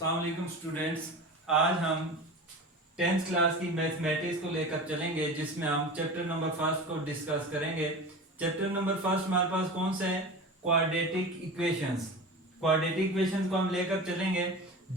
अस्सलाम वालेकुम स्टूडेंट्स। आज हम 10th क्लास की मैथमेटिक्स को लेकर चलेंगे जिसमें हम चैप्टर नंबर फर्स्ट को डिस्कस करेंगे। चैप्टर नंबर फर्स्ट हमारे पास कौन सा है? Quadratic equations. क्वाड्रेटिक इक्वेशंस को हम लेकर चलेंगे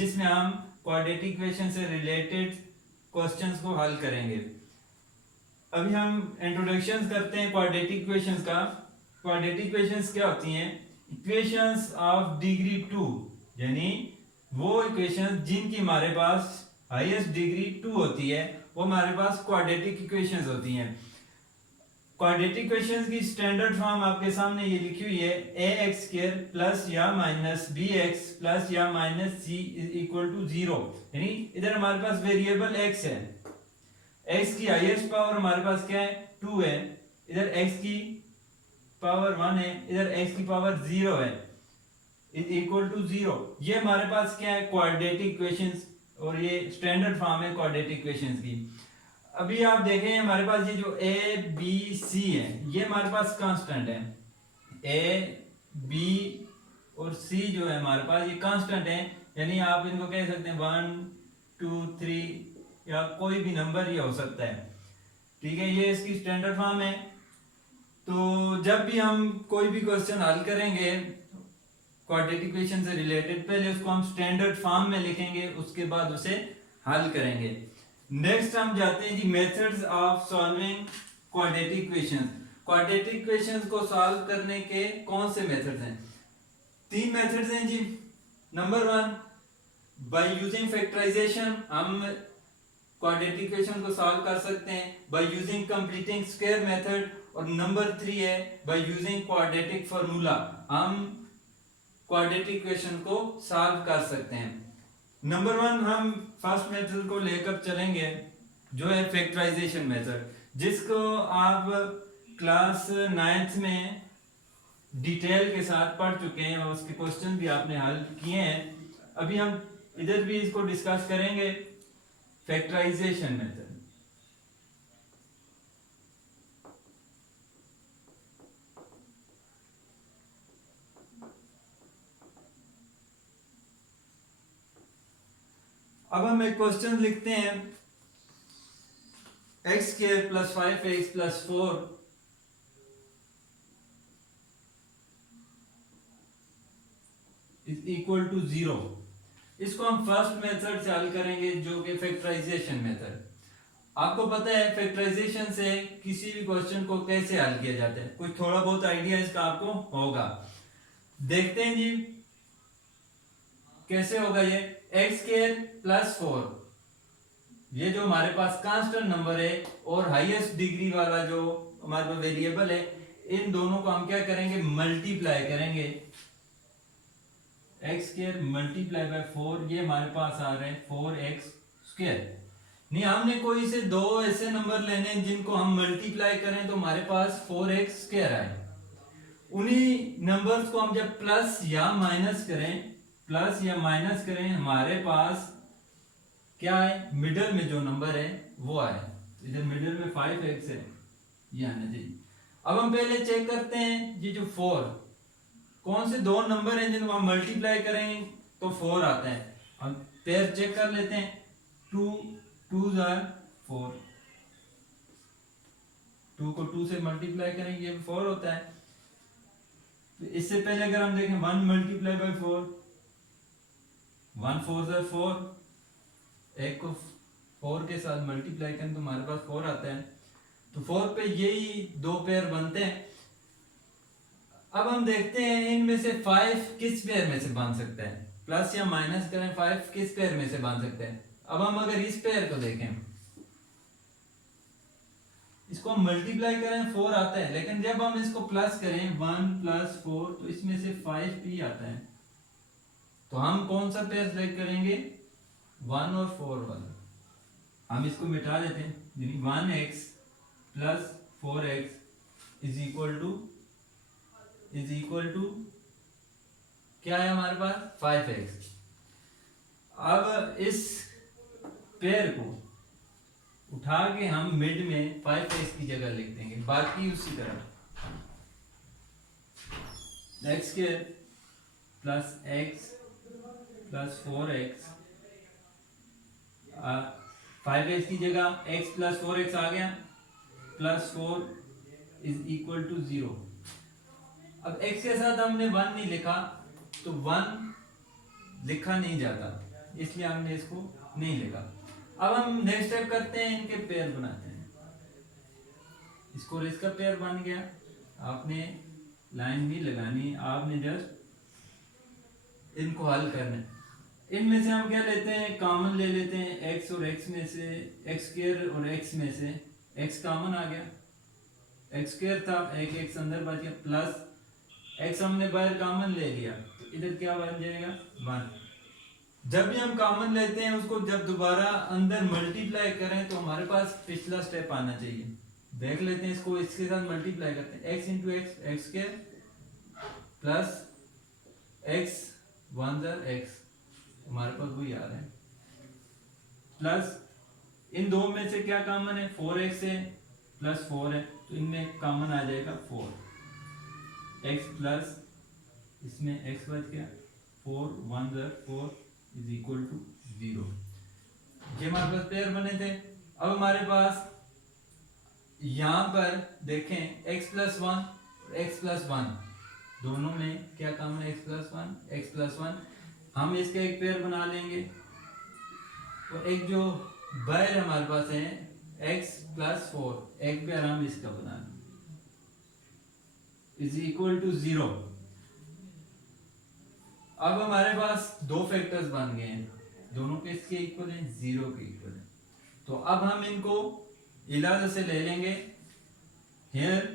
जिसमें हम क्वाड्रेटिक इक्वेशन से रिलेटेड क्वेश्चंस को हल करेंगे। अभी हम इंट्रोडक्शन करते हैं क्वाड्रेटिक इक्वेशंस का। क्वाड्रेटिक इक्वेशंस क्या होती हैं? इक्वेशंस ऑफ डिग्री 2, यानी वो इक्वेशंस जिनकी हमारे पास हाईएस्ट डिग्री 2 होती है वो हमारे पास क्वाड्रेटिक इक्वेशंस होती हैं। क्वाड्रेटिक इक्वेशंस की स्टैंडर्ड फॉर्म आपके सामने ये लिखी हुई है, ax² प्लस या माइनस bx प्लस या माइनस c इक्वल टू 0। यानी इधर हमारे पास वेरिएबल x है, x की हाईएस्ट पावर हमारे पास क्या है? 2 है। इधर x की पावर 1 है, इधर x की पावर 0 है, इक्वल टू 0। ये हमारे पास क्या है? क्वाड्रेटिक इक्वेशंस, और ये स्टैंडर्ड फॉर्म है क्वाड्रेटिक इक्वेशंस की। अभी आप देखें हमारे पास ये जो a b c है ये हमारे पास कांस्टेंट है। a b और c जो है हमारे पास ये कांस्टेंट है, यानी आप इनको कह सकते हैं 1 2 3 या कोई भी नंबर ये हो सकता है। ठीक है, ये इसकी स्टैंडर्ड फॉर्म है। तो जब भी हम कोई भी क्वेश्चन हल करेंगे क्वाड्रेटिक इक्वेशन से रिलेटेड, पहले उसको हम स्टैंडर्ड फॉर्म में लिखेंगे, उसके बाद उसे हल करेंगे। नेक्स्ट हम जाते हैं जी methods of solving quadratic equations. Quadratic equations को सॉल्व करने के कौन से मेथड्स हैं? 3 मेथड्स हैं जी। नंबर 1, बाय यूजिंग फैक्टराइजेशन हम क्वाड्रेटिक इक्वेशन को सॉल्व कर सकते हैं by using completing square method. और नंबर 3 है बाय यूजिंग क्वाड्रेटिक फार्मूला, हम क्वाड्रेटिक इक्वेशन को सॉल्व कर सकते हैं। नंबर 1 हम फर्स्ट मेथड को लेकर चलेंगे जो है फैक्टराइजेशन मेथड, जिसको आप क्लास 9th में डिटेल के साथ पढ़ चुके हैं और उसके क्वेश्चन भी आपने हल किए हैं। अभी हम इधर भी इसको डिस्कस करेंगे, फैक्टराइजेशन मेथड। अब हम एक क्वेश्चन लिखते हैं, x² plus 5x plus 4 is equal to 0। इसको हम फर्स्ट मेथड से हल करेंगे जो कि फैक्टराइजेशन मेथड। आपको पता है फैक्टराइजेशन से किसी भी क्वेश्चन को कैसे हल किया जाता है, कोई थोड़ा बहुत आइडिया इसका आपको होगा। देखते हैं जी कैसे होगा ये। x² प्लस 4, ये जो हमारे पास कांस्टेंट नंबर है और हाईएस्ट डिग्री वाला जो हमारे पास वेरिएबल है, इन दोनों को हम क्या करेंगे? मल्टीप्लाई करेंगे। x² मल्टीप्लाई बाय 4, ये हमारे पास आ रहे हैं 4x²। नहीं, हमने कोई से दो ऐसे नंबर लेने हैं जिनको हम मल्टीप्लाई करें तो हमारे पास 4x² आए। उन्हीं नंबर्स को हम जब प्लस या माइनस करें, प्लस या माइनस करें, हमारे पास क्या है? मिडल में जो नंबर है वो आए। इधर मिडल में 5x है, ये आना चाहिए। अब हम पहले चेक करते हैं ये जो 4, कौन से दो नंबर हैं जिनको हम मल्टीप्लाई करेंगे तो 4 आता है। हम पेयर चेक कर लेते हैं, 2 2s are 4, 2 को 2 से मल्टीप्लाई करेंगे ये 4 होता है। तो इससे पहले अगर हम देखें 1 मल्टीप्लाई बाय 4, 1 4s are 4, एक को 4 के साथ मल्टीप्लाई करें तो हमारे पास 4 आता है। तो 4 पे यही दो पेयर बनते हैं। अब हम देखते हैं इनमें से 5 किस पेयर में से बन सकता है? प्लस या माइनस करें, 5 किस पेयर में से बन सकते हैं? अब हम अगर इस पेयर को देखें, इसको हम मल्टीप्लाई करें 4 आता है, लेकिन जब हम इसको प्लस करें 1 प्लस 4 तो इसमें से 5 भी आता है। तो हम कौन सा पेयर सेलेक्ट करेंगे? 1 और 4 वाला। हम इसको मिटा देते हैं, यानी 1x plus 4x is equal to क्या है हमारे पास? 5x। अब इस पेयर को उठा के हम मिड में 5x की जगह लिख देंगे, बाकी उसी तरह x² plus x plus 4x, 5x की जगह x प्लस 4x आ गया, प्लस 4 इज इक्वल टू 0। अब x के साथ हमने 1 नहीं लिखा, तो 1 लिखा नहीं जाता, इसलिए हमने इसको नहीं लिखा। अब हम नेक्स्ट स्टेप करते हैं, इनके पेयर बनाते हैं। इसको और इसका पेयर बन गया, आपने लाइन भी लगानी, आपने जस्ट इनको हल करना है। इनमें से हम क्या लेते हैं, कॉमन ले लेते हैं, x और x में से x स्क्वायर और x में से x कॉमन आ गया, x स्क्वायर था, एक x अंदर बच गया, प्लस x हमने बाहर कॉमन ले लिया, तो इधर क्या बन जाएगा 1। जब भी हम कॉमन लेते हैं उसको जब दोबारा अंदर मल्टीप्लाई करें तो हमारे पास पिछला स्टेप आना चाहिए। देख लेते हैं इसको, इसके साथ मल्टीप्लाई करते हैं, x into x, x square plus x 1 x, हमारे पास वही आ रहा है, प्लस इन दो में से क्या कॉमन है, 4x है, प्लस 4 है, तो इनमें कॉमन आ जाएगा 4x प्लस इसमें x बच गया, 4 1 4 इज इक्वल टू 0। ये हमारे पास पेयर बने थे। अब हमारे पास यहाँ पर देखें x प्लस 1 और x प्लस 1 दोनों में क्या कॉमन है, x प्लस 1 x प्लस 1, हम इसका एक पेयर बना लेंगे। तो एक जो बाहर हमारे पास है x प्लस 4, एक पेयर हम इसका बना लेंगे, इज इक्वल टू 0। अब हमारे पास दो फैक्टर्स बन गए हैं, दोनों किसके इक्वल हैं, 0 के इक्वल है। तो अब हम इनको इलाज से ले लेंगे। Here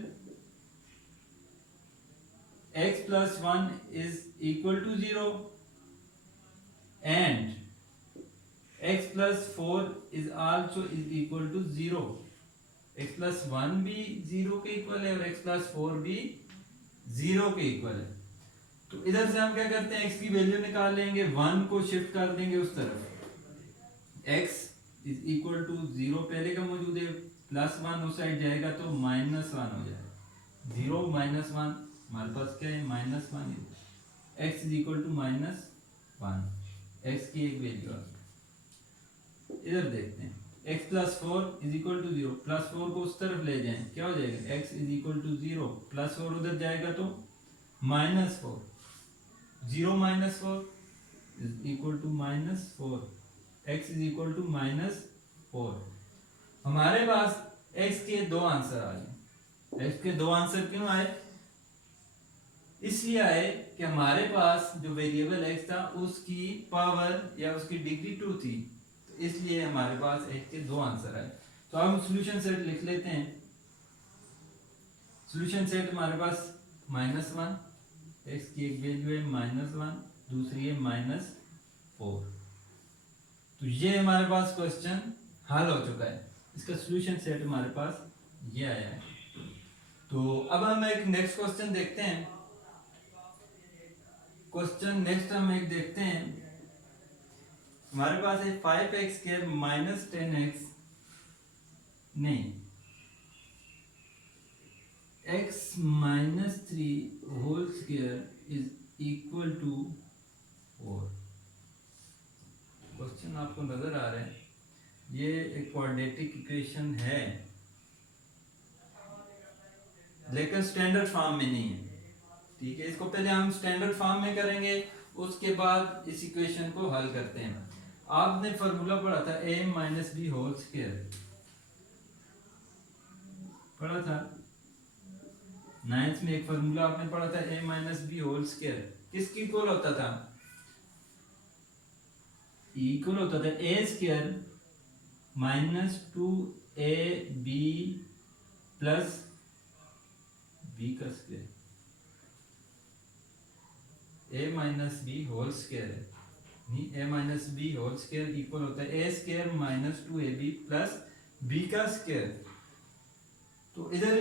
x plus 1 is equal to 0 and x plus 4 is also is equal to 0। x plus 1 भी 0 के इक्वल है और x plus 4 भी 0 के इक्वल है। तो इधर से हम क्या करते हैं, x की वैल्यू निकाल लेंगे, 1 को शिफ्ट कर देंगे उस तरफ, x इज इक्वल टू 0 पहले का मौजूद है, प्लस 1 उस साइड जाएगा तो माइनस 1 हो जाएगा, 0 माइनस 1 हमारे पास क्या है minus 1, x is equal to minus 1, x की एक वैल्यू आ गई। इधर देखते हैं, x plus 4 is equal to 0, plus 4 को उस तरफ ले जाएं, क्या हो जाएगा, x is equal to 0, plus 4 उधर जाएगा तो minus 4, 0 minus 4 is equal to minus 4, x is equal to minus 4। हमारे पास x के दो आंसर आ गए। x के दो आंसर क्यों आए, इसलिए आए कि हमारे पास जो वेरिएबल x था उसकी पावर या उसकी डिग्री 2 थी, तो इसलिए हमारे पास x के दो आंसर आए। तो हम सॉल्यूशन सेट लिख लेते हैं। सॉल्यूशन सेट हमारे पास -1, x की एक वैल्यू है -1, दूसरी है -4। तो ये हमारे पास क्वेश्चन हल हो चुका है, इसका सॉल्यूशन सेट हमारे पास ये आया है। तो अब हम एक नेक्स्ट क्वेश्चन देखते हैं। क्वेश्चन नेक्स्ट हम एक देखते हैं, हमारे पास है 5x स्क्वायर माइनस 10x, नहीं x minus 3 whole square is equal to 4। Question आपको नजर आ रहा है, ये एक क्वाड्रेटिक इक्वेशन है लेकिन स्टैंडर्ड फॉर्म में नहीं है, ठीक है। इसको पहले हम स्टैंडर्ड फॉर्म में करेंगे, उसके बाद इस इक्वेशन को हल करते हैं। आपने फॉर्मूला पढ़ा था a minus B whole square, पढ़ा था 9th में एक फॉर्मूला आपने पढ़ा था a minus B whole square, किसकी इक्वल होता था, इक्वल होता था a square minus 2ab plus b का square, a minus B whole square है, नहीं a minus B whole square equal होता है a square minus 2ab plus b का स्क्वायर। तो इधर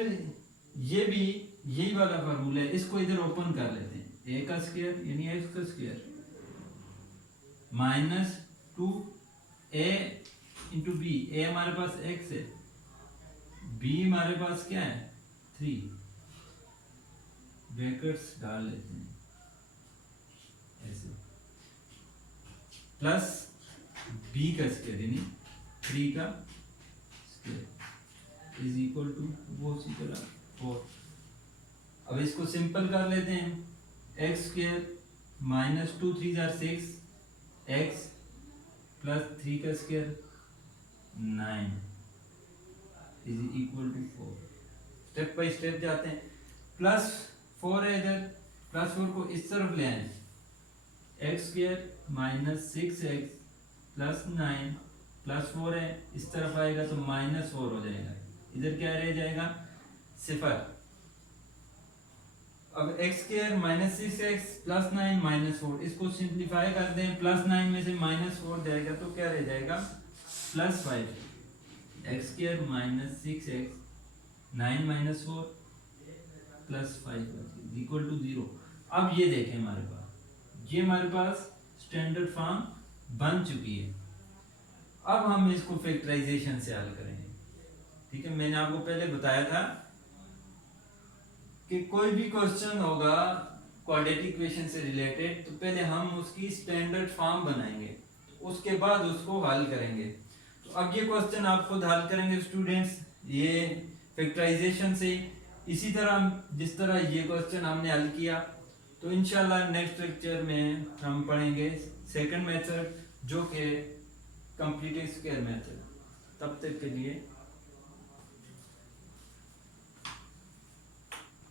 ये भी यही वाला फार्मूला है, इसको इधर ओपन कर लेते हैं, a का स्क्वायर यानी x का square minus 2a into B, a हमारे पास x है, b हमारे पास क्या है 3, ब्रैकेट्स डाल लेते हैं ऐसे, प्लस बी का स्क्वायर यानी 3 का स्क्वायर इज इक्वल टू वो उसी तरह 4। अब इसको सिंपल कर लेते हैं, एक्स स्क्वायर माइनस 2 3 जार 6 एक्स प्लस 3 का square 9 is equal to 4। Step by step जाते हैं, प्लस 4 है इधर, प्लस 4 को इस तरफ ले आए, x square minus 6x plus 9 plus 4 है, इस तरफ आएगा तो माइनस 4 हो जाएगा, इधर क्या रह जाएगा 0। अब x square minus 6x plus 9 minus 4, इसको सिंप्लीफाई कर दें, प्लस 9 में से माइनस 4 जाएगा तो क्या रह जाएगा plus 5। X square minus 6x 9 minus 4 plus 5 equal to 0। अब ये देखें हमारे पास, ये हमारे पास स्टैंडर्ड फॉर्म बन चुकी है। अब हम इसको फैक्टराइजेशन से हल करेंगे। ठीक है, मैंने आपको पहले बताया था कि कोई भी क्वेश्चन होगा क्वाड्रेटिक इक्वेशन से रिलेटेड तो पहले हम उसकी स्टैंडर्ड फॉर्म बनाएंगे, उसके बाद उसको हल करेंगे। तो अब ये क्वेश्चन आप खुद हल करेंगे स्टूडेंट्स, ये फैक्टराइजेशन से, इसी तरह जिस तरह ये क्वेश्चन हमने हल किया। तो इंशाल्लाह नेक्स्ट लेक्चर में हम पढ़ेंगे सेकंड मेथड जो कि कंप्लीट स्क्वायर मेथड। तब तक के लिए